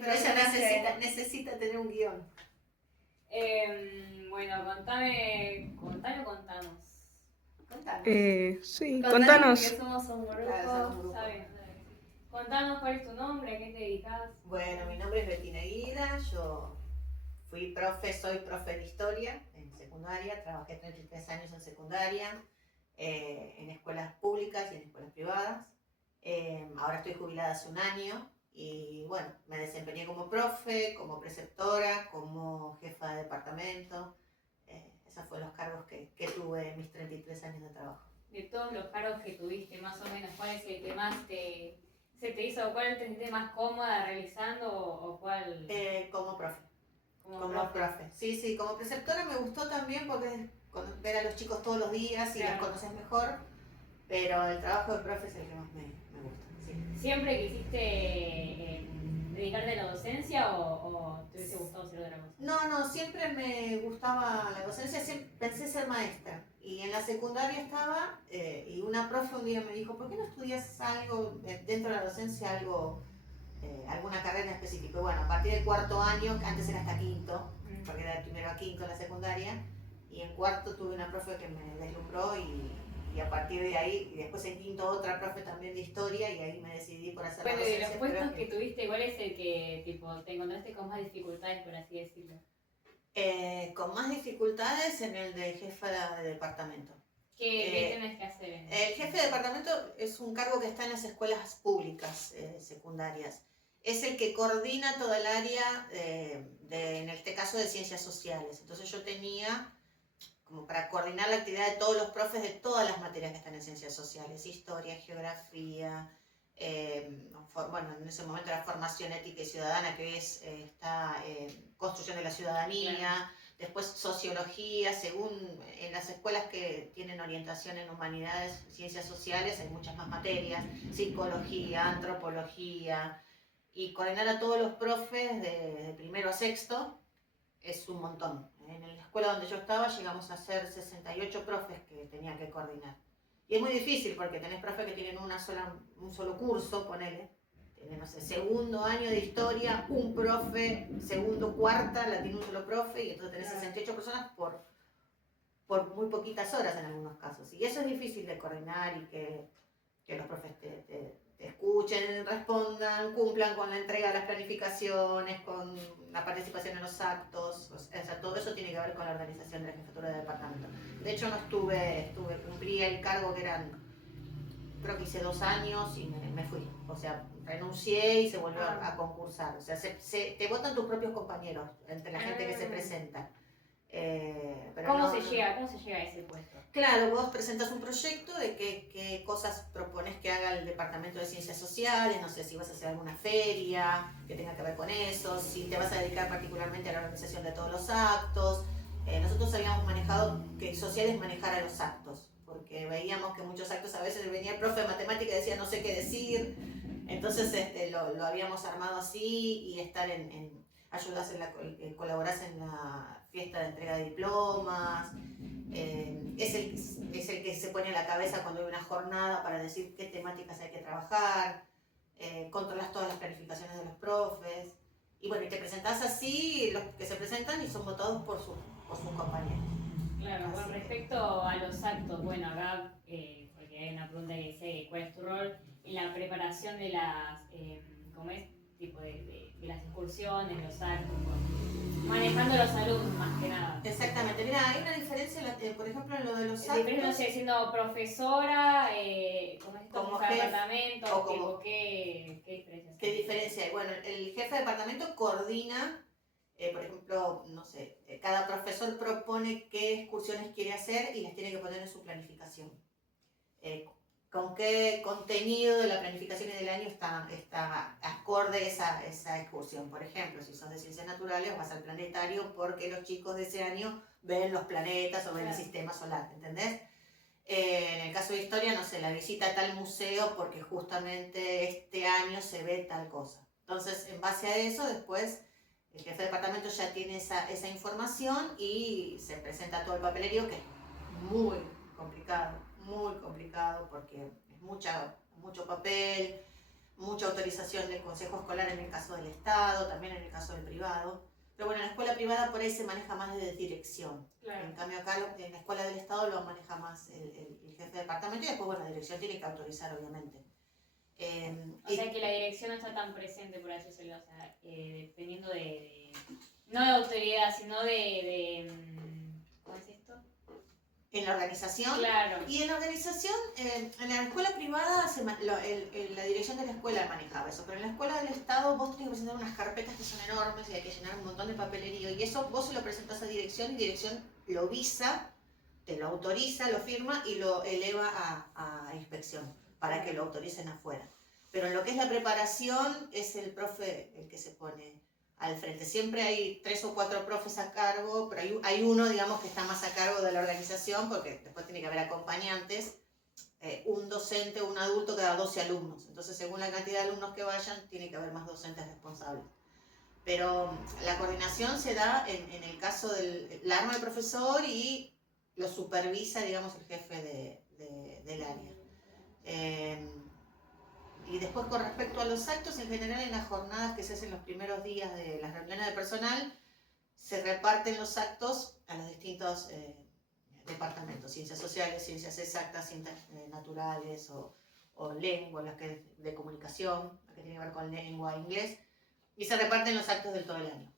Pero ella necesita tener un guión. Bueno, contame o contamos. Contanos. Sí, Contanos contanos. porque somos un grupo, Claro, somos un grupo. ¿sabes? Contanos cuál es tu nombre, a qué te dedicas. Bueno, mi nombre es Betina Guida, yo soy profe de historia en secundaria, trabajé 33 años en secundaria, en escuelas públicas y en escuelas privadas. Ahora estoy jubilada hace un año y bueno, me desempeñé como profe, como preceptora, como jefa de departamento. Esos fueron los cargos que tuve en mis 33 años de trabajo. De todos los cargos que tuviste, más o menos, ¿cuál es el que más se te hizo, cuál te sentiste más cómoda realizando o cuál? Como profe. Como profe. Sí, como preceptora me gustó también porque es ver a los chicos todos los días y claro. los conoces mejor, pero el trabajo de profe es el que más me gusta. Sí. ¿Siempre quisiste dedicarte a la docencia o te hubiese gustado hacer otra cosa? No, siempre me gustaba la docencia, siempre pensé ser maestra. Y en la secundaria estaba, y una profe un día me dijo, ¿por qué no estudias algo dentro de la docencia, alguna carrera específica? Y bueno, a partir del cuarto año, antes era hasta quinto, porque era de primero a quinto en la secundaria, y en cuarto tuve una profe que me deslumbró y a partir de ahí, y después en quinto otra profe también de historia, y ahí me decidí por hacer la Bueno, docencia. de los puestos que tuviste, ¿cuál es el que tipo, te encontraste con más dificultades, por así decirlo? Con más dificultades en el de jefa de departamento. ¿Qué tenés que hacer? El jefe de departamento es un cargo que está en las escuelas públicas secundarias. Es el que coordina toda el área en este caso de ciencias sociales. Entonces yo tenía como para coordinar la actividad de todos los profes de todas las materias que están en ciencias sociales, historia, geografía, bueno, en ese momento era formación ética y ciudadana, que está construcción de la ciudadanía, claro. Después sociología, según en las escuelas que tienen orientación en humanidades, ciencias sociales, hay muchas más materias, psicología, antropología, y coordinar a todos los profes de primero a sexto, es un montón. En la escuela donde yo estaba llegamos a ser 68 profes que tenía que coordinar. Y es muy difícil porque tenés profes que tienen un solo curso, ponele. Tienen, no sé, segundo año de historia, un profe, segundo, cuarta, la tiene un solo profe, y entonces tenés 68 personas por muy poquitas horas en algunos casos. Y eso es difícil de coordinar y que los profes te escuchen, respondan, cumplan con la entrega de las planificaciones, con la participación en los actos. O sea, todo eso tiene que ver con la organización de la jefatura de departamento. De hecho, cumplí el cargo que creo que hice 2 años y me fui. O sea, renuncié y se volvió a concursar. O sea, te votan tus propios compañeros entre la gente que se presenta. ¿Cómo se llega a ese puesto? Claro, vos presentas un proyecto de qué cosas propones que haga el Departamento de Ciencias Sociales, no sé si vas a hacer alguna feria que tenga que ver con eso, si te vas a dedicar particularmente a la organización de todos los actos. Nosotros habíamos manejado que Sociales manejara los actos, porque veíamos que muchos actos a veces venía el profe de matemática y decía no sé qué decir, entonces lo habíamos armado así, y estar ayudas colaborás en la fiesta de entrega de diplomas, es el que se pone a la cabeza cuando hay una jornada para decir qué temáticas hay que trabajar, controlas todas las planificaciones de los profes, y bueno, y te presentás así, los que se presentan y son votados por sus compañeros. Claro, con respecto a los actos, bueno, acá, porque hay una pregunta que dice cuál es tu rol en la preparación de las, ¿cómo es? Tipo de las excursiones, los actos, manejando a los alumnos más que nada. Exactamente, mira, hay una diferencia, por ejemplo, en lo de los actos. Diferencia, no sé, siendo profesora, como jefe de departamento, o como, ¿qué diferencia? ¿Qué diferencia hay? Bueno, el jefe de departamento coordina, por ejemplo, no sé, cada profesor propone qué excursiones quiere hacer y las tiene que poner en su planificación. Con qué contenido de la planificación y del año está acorde esa excursión. Por ejemplo, si son de ciencias naturales, vas al planetario porque los chicos de ese año ven los planetas o ven el sistema solar, ¿entendés? En el caso de historia, no sé, la visita a tal museo porque justamente este año se ve tal cosa. Entonces, en base a eso, después el jefe de departamento ya tiene esa información y se presenta todo el papelerío, que es muy complicado porque es mucho papel, mucha autorización del consejo escolar en el caso del Estado, también en el caso del privado. Pero bueno, en la escuela privada por ahí se maneja más de dirección. Claro. En cambio acá en la escuela del Estado lo maneja más el jefe de departamento y después, bueno, la dirección tiene que autorizar, obviamente. O sea que la dirección no está tan presente, por así decirlo, o sea, dependiendo no de autoridad, sino ¿cómo es esto? En la organización. Claro. Y en la organización, en la escuela privada, la dirección de la escuela manejaba eso, pero en la escuela del Estado vos tenés que presentar unas carpetas que son enormes y hay que llenar un montón de papelerío, y eso vos se lo presentás a dirección y dirección lo visa, te lo autoriza, lo firma y lo eleva a inspección para que lo autoricen afuera. Pero en lo que es la preparación es el profe el que se pone al frente. Siempre hay 3 o 4 profes a cargo, pero hay uno, digamos, que está más a cargo de la organización, porque después tiene que haber acompañantes, un docente, un adulto cada 12 alumnos. Entonces, según la cantidad de alumnos que vayan, tiene que haber más docentes responsables. Pero la coordinación se da en el caso la arma del profesor y lo supervisa, digamos, el jefe del área. Y después, con respecto a los actos, en general en las jornadas que se hacen los primeros días de las reuniones de personal, se reparten los actos a los distintos departamentos, ciencias sociales, ciencias exactas, ciencias naturales o lengua, las que de comunicación, las que tienen que ver con lengua, inglés, y se reparten los actos del todo el año.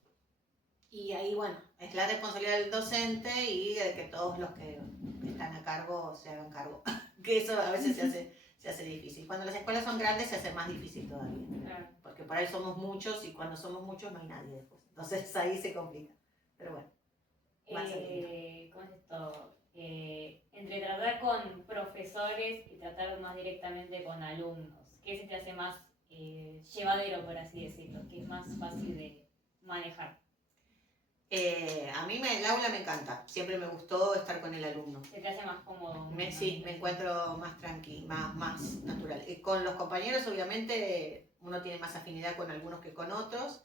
Y ahí, bueno, es la responsabilidad del docente y de que todos los que están a cargo se hagan cargo, que eso a veces se hace difícil. Cuando las escuelas son grandes se hace más difícil todavía, porque por ahí somos muchos y cuando somos muchos no hay nadie después. Entonces ahí se complica. Pero bueno. ¿Cómo es esto? Entre tratar con profesores y tratar más directamente con alumnos, ¿qué se te hace más llevadero, por así decirlo? ¿Qué es más fácil de manejar? A mí el aula me encanta, siempre me gustó estar con el alumno. ¿Se te hace más cómodo? Sí, me encuentro más tranqui, más natural. Con los compañeros obviamente uno tiene más afinidad con algunos que con otros,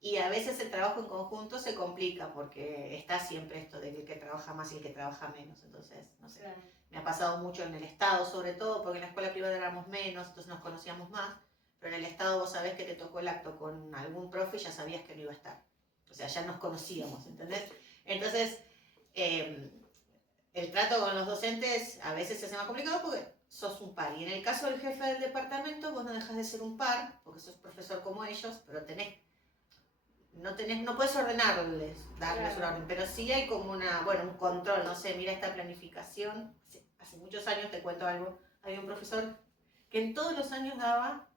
y a veces el trabajo en conjunto se complica porque está siempre esto de que el que trabaja más y el que trabaja menos. Entonces, no sé, claro. Me ha pasado mucho en el Estado, sobre todo porque en la escuela privada éramos menos, entonces nos conocíamos más, pero en el Estado vos sabés que te tocó el acto con algún profe y ya sabías que no iba a estar. O sea, ya nos conocíamos, ¿entendés? Entonces, el trato con los docentes a veces se hace más complicado porque sos un par. Y en el caso del jefe del departamento, vos no dejas de ser un par, porque sos profesor como ellos, pero no puedes ordenarles, darles una orden, pero sí hay como un control, no sé, mira esta planificación. Hace muchos años, te cuento algo, había un profesor que en todos los años daba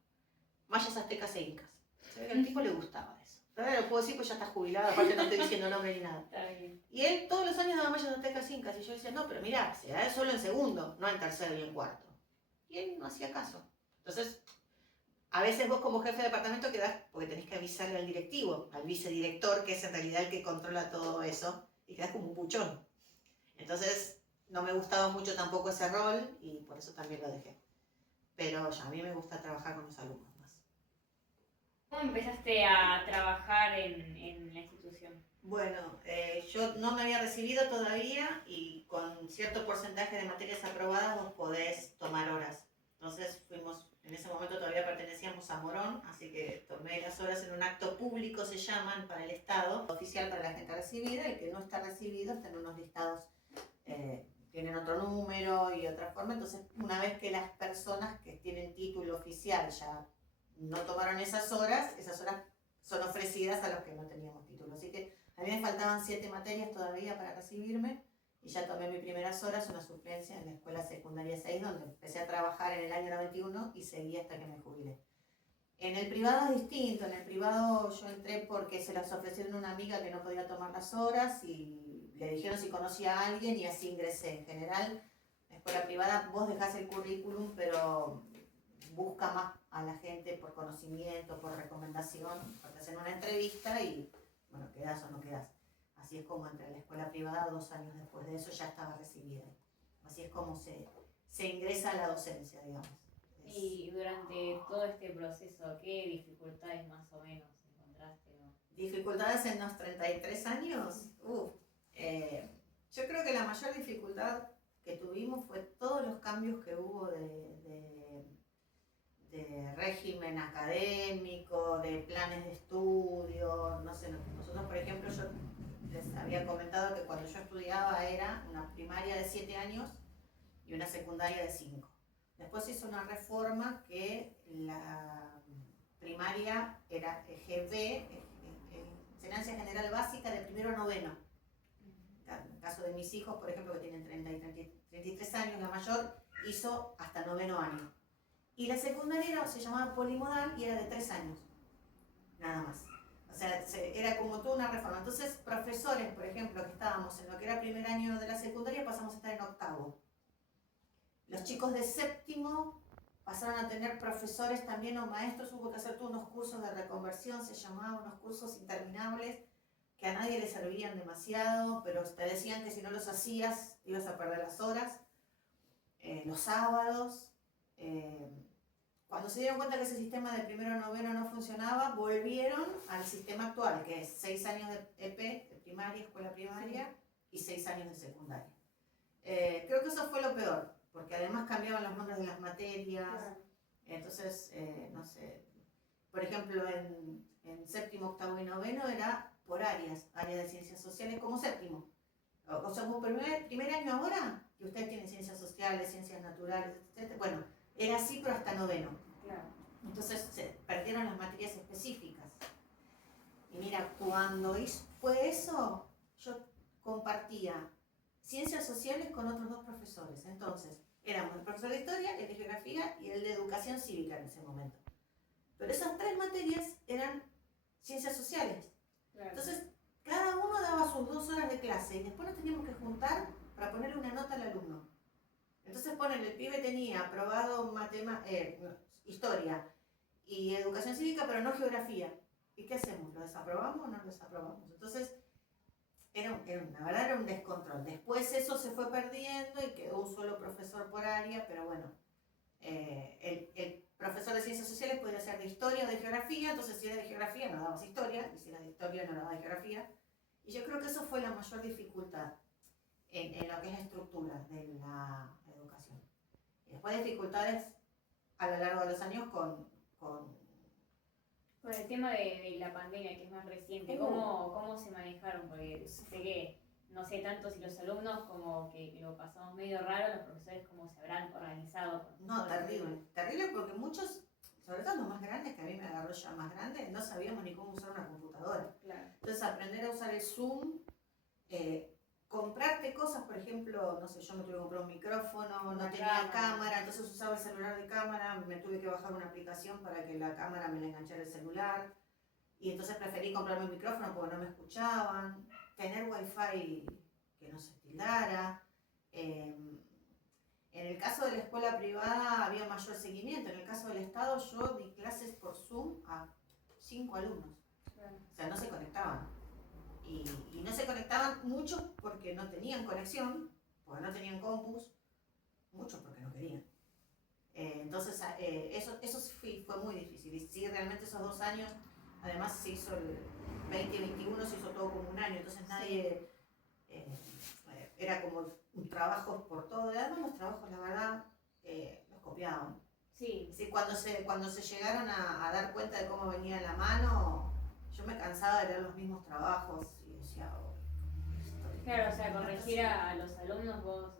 mayas aztecas e incas. Se ve que al tipo le gustaba eso. Ahora lo puedo decir, pues ya está jubilado, aparte no estoy diciendo nombre ni nada. Y él todos los años daba mayas aztecas e incas, y yo decía, no, pero mirá, se da solo en segundo, no en tercero y en cuarto. Y él no hacía caso. Entonces, a veces vos como jefe de departamento quedás, porque tenés que avisarle al directivo, al vicedirector, que es en realidad el que controla todo eso, y quedás como un puchón. Entonces, no me gustaba mucho tampoco ese rol, y por eso también lo dejé. Pero ya, a mí me gusta trabajar con los alumnos más. ¿Cómo empezaste a trabajar en la institución? Bueno, yo no me había recibido todavía, y con cierto porcentaje de materias aprobadas vos podés tomar horas. Entonces en ese momento todavía pertenecíamos a Morón, así que tomé las horas en un acto público, se llaman, para el Estado, oficial para la gente recibida. El que no está recibido está en unos listados, tienen otro número y otra forma. Entonces, una vez que las personas que tienen título oficial ya no tomaron esas horas son ofrecidas a los que no teníamos título. Así que a mí me faltaban 7 materias todavía para recibirme, y ya tomé mis primeras horas, una suplencia en la escuela secundaria 6, donde empecé a trabajar en el año 91 y seguí hasta que me jubilé. En el privado es distinto. En el privado yo entré porque se las ofrecieron a una amiga que no podía tomar las horas y le dijeron si conocía a alguien, y así ingresé. En general, en la escuela privada vos dejás el currículum, pero busca más a la gente por conocimiento, por recomendación, porque hacen una entrevista y, bueno, quedás o no quedás. Así es como entré a la escuela privada. 2 años después de eso ya estaba recibida. Así es como se ingresa a la docencia, digamos. Y durante todo este proceso, ¿qué dificultades más o menos encontraste, no? ¿Dificultades en los 33 años? Yo creo que la mayor dificultad que tuvimos fue todos los cambios que hubo de de régimen académico, de planes de estudio, no sé, nosotros por ejemplo, yo les había comentado que cuando yo estudiaba era una primaria de 7 años y una secundaria de 5. Después se hizo una reforma que la primaria era GB, enseñanza general básica de primero a noveno. En el caso de mis hijos, por ejemplo, que tienen 30 y 33 años, la mayor hizo hasta noveno año. Y la secundaria se llamaba polimodal y era de 3 años, nada más. O sea, era como toda una reforma. Entonces, profesores, por ejemplo, que estábamos en lo que era primer año de la secundaria, pasamos a estar en octavo. Los chicos de séptimo pasaron a tener profesores también o maestros, hubo que hacer todos unos cursos de reconversión, se llamaban unos cursos interminables, que a nadie le servían demasiado, pero te decían que si no los hacías ibas a perder las horas. Los sábados, cuando se dieron cuenta que ese sistema de primero a noveno no funcionaba, volvieron al sistema actual, que es 6 años de EP, de primaria, escuela primaria, y 6 años de secundaria. Creo que eso fue lo peor, porque además cambiaban los nombres de las materias, entonces, no sé, por ejemplo, en séptimo, octavo y noveno era por áreas, área de ciencias sociales como séptimo. O sea, como primer año ahora, que ustedes tienen ciencias sociales, ciencias naturales, etc. Bueno, era así, pero hasta noveno. Claro. Entonces se perdieron las materias específicas. Y mira, cuando fue eso, yo compartía ciencias sociales con otros 2 profesores. Entonces, éramos el profesor de historia, el de geografía y el de educación cívica en ese momento. Pero esas 3 materias eran ciencias sociales. Claro. Entonces, cada uno daba sus 2 horas de clase y después nos teníamos que juntar para ponerle una nota al alumno. Entonces, el pibe tenía aprobado historia y educación cívica, pero no geografía. ¿Y qué hacemos? ¿Lo desaprobamos o no lo desaprobamos? Entonces, la verdad era un descontrol. Después eso se fue perdiendo y quedó un solo profesor por área, pero bueno, el profesor de ciencias sociales podía ser de historia o de geografía, entonces si era de geografía no dabas historia, y si era de historia no dabas geografía. Y yo creo que eso fue la mayor dificultad en lo que es la estructura de la educación. Y después dificultades a lo largo de los años con el tema de la pandemia, que es más reciente, ¿cómo se manejaron? Porque sé que, no sé tanto si los alumnos como que lo pasamos medio raro, los profesores cómo se habrán organizado. No, terrible porque muchos, sobre todo los más grandes, que a mí me agarró ya más grande, no sabíamos ni cómo usar una computadora. Claro. Entonces aprender a usar el Zoom, comprarte cosas, por ejemplo, no sé, yo me tuve que comprar un micrófono, no tenía cámara, entonces usaba el celular de cámara, me tuve que bajar una aplicación para que la cámara me la enganchara el celular, y entonces preferí comprarme un micrófono porque no me escuchaban, tener wifi que no se tildara. En el caso de la escuela privada había mayor seguimiento, en el caso del Estado yo di clases por Zoom a 5 alumnos, o sea, no se conectaban. Y no se conectaban muchos porque no tenían conexión, porque no tenían compus, muchos porque no querían. Entonces eso fue muy difícil. Y sí, realmente esos 2 años, además se hizo el 2021, se hizo todo como un año, entonces nadie, era como un trabajo por todo. Y además los trabajos, la verdad, los copiaban. Sí. Sí, cuando se llegaron a dar cuenta de cómo venía la mano, yo me cansaba de leer los mismos trabajos y decía, claro, o sea, corregir a los alumnos vos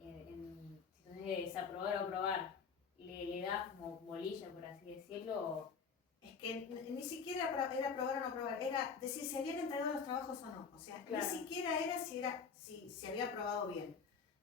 en situaciones de desaprobar o aprobar, ¿le das como bolilla, por así decirlo? Es que ni siquiera era aprobar o no aprobar, era decir si habían entregado los trabajos o no. O sea, claro, ni siquiera era si había aprobado bien.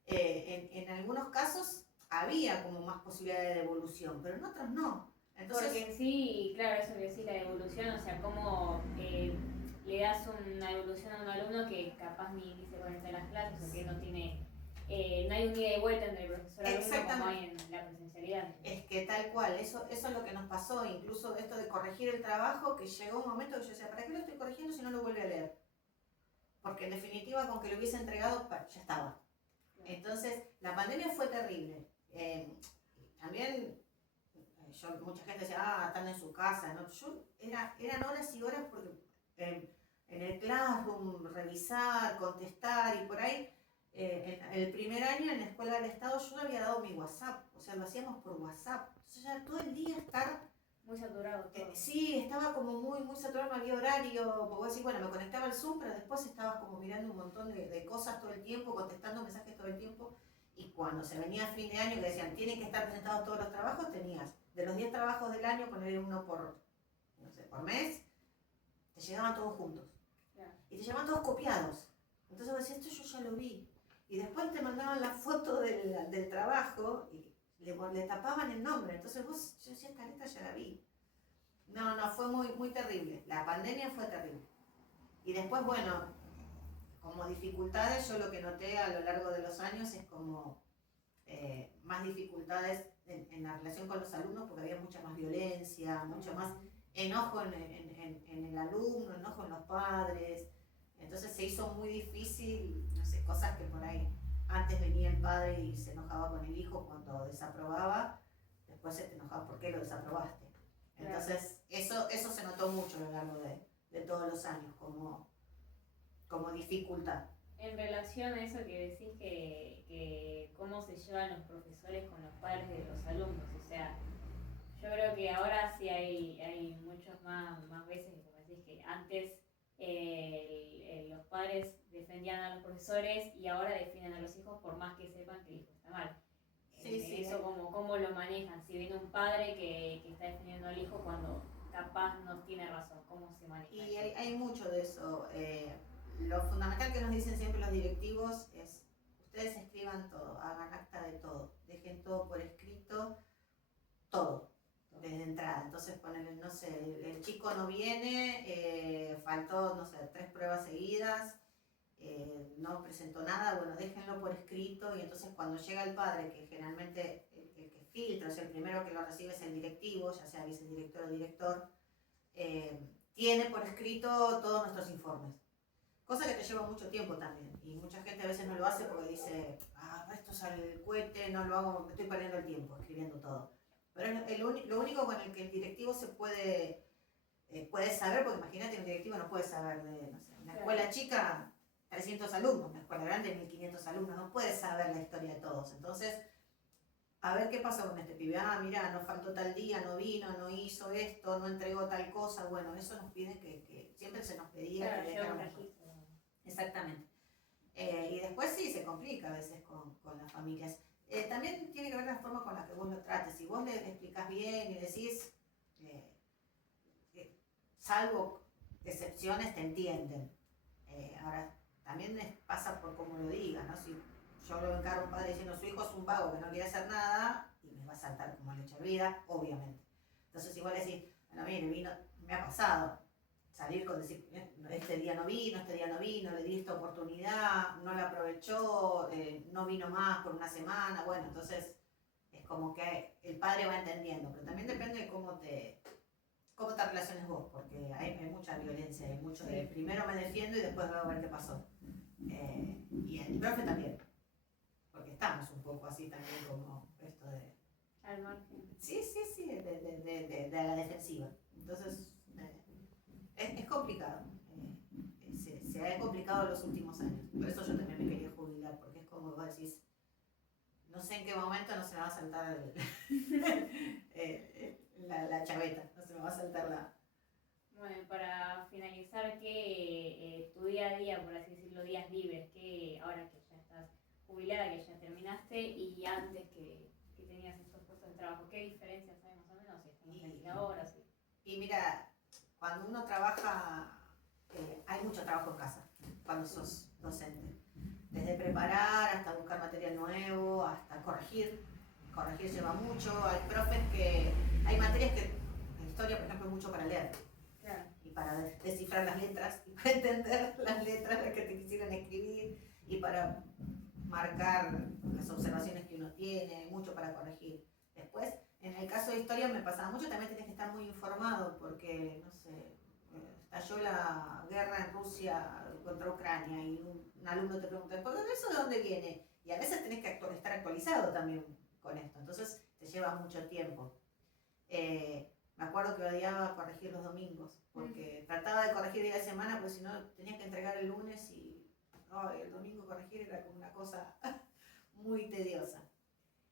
En algunos casos había como más posibilidad de devolución, pero en otros no. Entonces, porque en sí, claro, eso que decís, la devolución, o sea, cómo le das una devolución a un alumno que capaz ni se conecta a las clases o que no tiene, no hay un ida y vuelta entre el profesor y alumno como hay en la presencialidad. Es que tal cual, eso es lo que nos pasó, incluso esto de corregir el trabajo, que llegó un momento que yo decía, ¿para qué lo estoy corrigiendo si no lo vuelve a leer? Porque en definitiva con que lo hubiese entregado ya estaba. Entonces, la pandemia fue terrible. También mucha gente decía, están en su casa, ¿no? Eran horas y horas porque en el Classroom, revisar, contestar y por ahí, en el primer año en la escuela del Estado yo había dado mi WhatsApp, o sea, lo hacíamos por WhatsApp, Entonces ya todo el día estar... Muy saturado todo. Sí, estaba como muy saturado, no había horario, porque vos decís, bueno, me conectaba al Zoom, pero después estabas como mirando un montón de cosas todo el tiempo, contestando mensajes todo el tiempo, y cuando se venía fin de año que decían, tienen que estar presentados todos los trabajos, tenías de los 10 trabajos del año, poner uno por, no sé, por mes, te llegaban todos juntos. Claro. Y te llegaban todos copiados. Entonces vos decías, esto yo ya lo vi. Y después te mandaban la foto del trabajo y le tapaban el nombre. Entonces yo decía, esta letra ya la vi. No, fue muy terrible. La pandemia fue terrible. Y después, bueno, como dificultades, yo lo que noté a lo largo de los años es como más dificultades en la relación con los alumnos, porque había mucha más violencia, mucho más enojo en el alumno, enojo en los padres. Entonces se hizo muy difícil, no sé, cosas que por ahí antes venía el padre y se enojaba con el hijo cuando desaprobaba, después se te enojaba por qué lo desaprobaste. Entonces eso se notó mucho a lo largo de todos los años como dificultad. En relación a eso que decís que cómo se llevan los profesores con los padres de los alumnos, o sea, yo creo que ahora sí hay muchos más veces, como decís, que antes los padres defendían a los profesores y ahora defienden a los hijos por más que sepan que el hijo está mal. Sí, eso cómo lo manejan, si viene un padre que está defendiendo al hijo cuando capaz no tiene razón, cómo se maneja. Y hay mucho de eso. Lo fundamental que nos dicen siempre los directivos es, ustedes escriban todo, hagan acta de todo, dejen todo por escrito, todo, desde entrada. Entonces ponen, no sé, el chico no viene, faltó, no sé, 3 pruebas seguidas, no presentó nada, bueno, déjenlo por escrito, y entonces cuando llega el padre, que generalmente el que filtra, o sea, el primero que lo recibe es el directivo, ya sea vicedirector o director, tiene por escrito todos nuestros informes. Cosa que te lleva mucho tiempo también, y mucha gente a veces no lo hace porque dice, esto es al cohete, no lo hago, me estoy perdiendo el tiempo escribiendo todo. Pero es lo único con el que el directivo se puede saber, porque imagínate, un directivo no puede saber de, no sé, una escuela chica, 300 alumnos, una escuela grande, 1500 alumnos, no puede saber la historia de todos. Entonces, a ver qué pasó con este pibe. Mira, nos faltó tal día, no vino, no hizo esto, no entregó tal cosa. Bueno, eso nos piden que siempre se nos pedía claro, que dejáramos. Exactamente. Y después sí, se complica a veces con las familias. También tiene que ver la forma con la que vos lo trates. Si vos le explicás bien y decís, salvo excepciones, te entienden. Ahora, también pasa por cómo lo digas, ¿no? Si yo lo encargo a un padre diciendo su hijo es un vago que no quiere hacer nada, y me va a saltar como leche hervida, obviamente. Entonces, si vos le decís, bueno, mire, me ha pasado salir con decir, este día no vino, le di esta oportunidad, no la aprovechó, no vino más por una semana, bueno, entonces es como que el padre va entendiendo, pero también depende de cómo te relaciones vos, porque hay mucha violencia, hay mucho de primero me defiendo y después voy a ver qué pasó. Y el profe también, porque estamos un poco así también como esto de... Al margen. Sí, de la defensiva. Entonces, es complicado. Se ha complicado en los últimos años. Por eso yo también me quería jubilar, porque es como vos decís, no sé en qué momento no se me va a saltar la chaveta, no se me va a saltar la... Bueno, para finalizar, ¿qué tu día a día, por así decirlo, días libres, que ahora que ya estás jubilada, que ya terminaste, y antes que tenías estos puestos de trabajo, qué diferencias hay más o menos? Si estamos en la hora, sí. Y mira, cuando uno trabaja, hay mucho trabajo en casa, cuando sos docente. Desde preparar hasta buscar material nuevo, hasta corregir. Corregir lleva mucho. Hay profes hay materias que, en historia, por ejemplo, mucho para leer. Claro. Y para descifrar las letras, y para entender las letras que te quisieran escribir, y para marcar las observaciones que uno tiene, mucho para corregir. Después, en el caso de historia me pasaba mucho, también tenés que estar muy informado porque, no sé, estalló la guerra en Rusia contra Ucrania y un alumno te pregunta, ¿por eso de dónde viene? Y a veces tenés que estar actualizado también con esto, entonces te lleva mucho tiempo. Me acuerdo que odiaba corregir los domingos, porque trataba de corregir día de semana, porque si no tenía que entregar el lunes y el domingo corregir era como una cosa muy tediosa.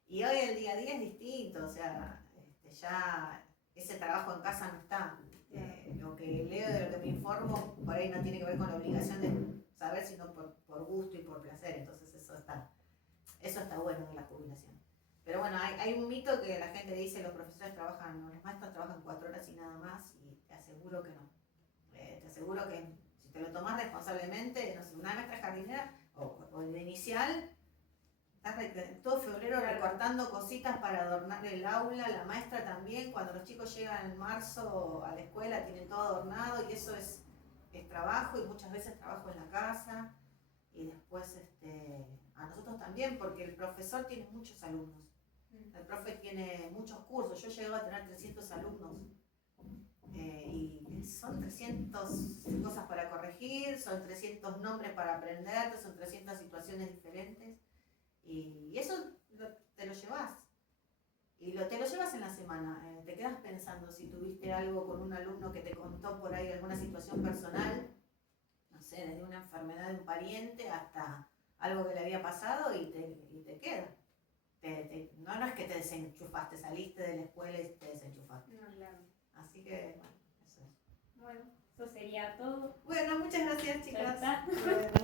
Y hoy el día a día es distinto, o sea, ya ese trabajo en casa no está. Lo que leo, de lo que me informo, por ahí no tiene que ver con la obligación de saber, sino por gusto y por placer. Entonces eso está bueno de la jubilación. Pero bueno, hay un mito que la gente dice, los profesores trabajan, no, los maestros trabajan 4 horas y nada más, y te aseguro que no. Te aseguro que si te lo tomas responsablemente, no sé, una maestra jardinera o de inicial, todo febrero recortando cositas para adornar el aula, la maestra también, cuando los chicos llegan en marzo a la escuela tienen todo adornado y eso es trabajo, y muchas veces trabajo en la casa, y después a nosotros también, porque el profesor tiene muchos alumnos, el profe tiene muchos cursos, yo llego a tener 300 alumnos. Y son 300 cosas para corregir, son 300 nombres para aprender, son 300 situaciones diferentes. Y eso te lo llevas. Y te lo llevas en la semana. Te quedas pensando si tuviste algo con un alumno que te contó por ahí alguna situación personal, no sé, desde una enfermedad de un pariente hasta algo que le había pasado y te queda. No es que te desenchufaste, saliste de la escuela y te desenchufaste. No, claro. Así que, bueno, eso es. Bueno, eso sería todo. Bueno, muchas gracias, chicas. Ya está. Bueno.